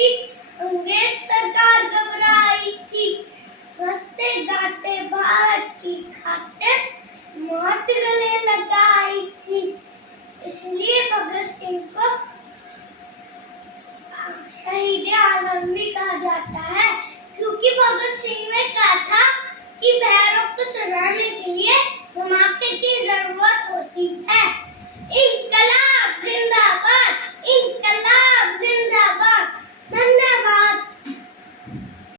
की अंग्रेज सरकार घबराई थी। रास्ते घाटे भारत की खातिर मौत गले लगाई थी। इसलिए भगत सिंह को शहीद आजम भी कहा जाता है, क्योंकि भगत सिंह ने कहा था कि भैरव को सुनाने के लिए धमाके की जरूरत होती है।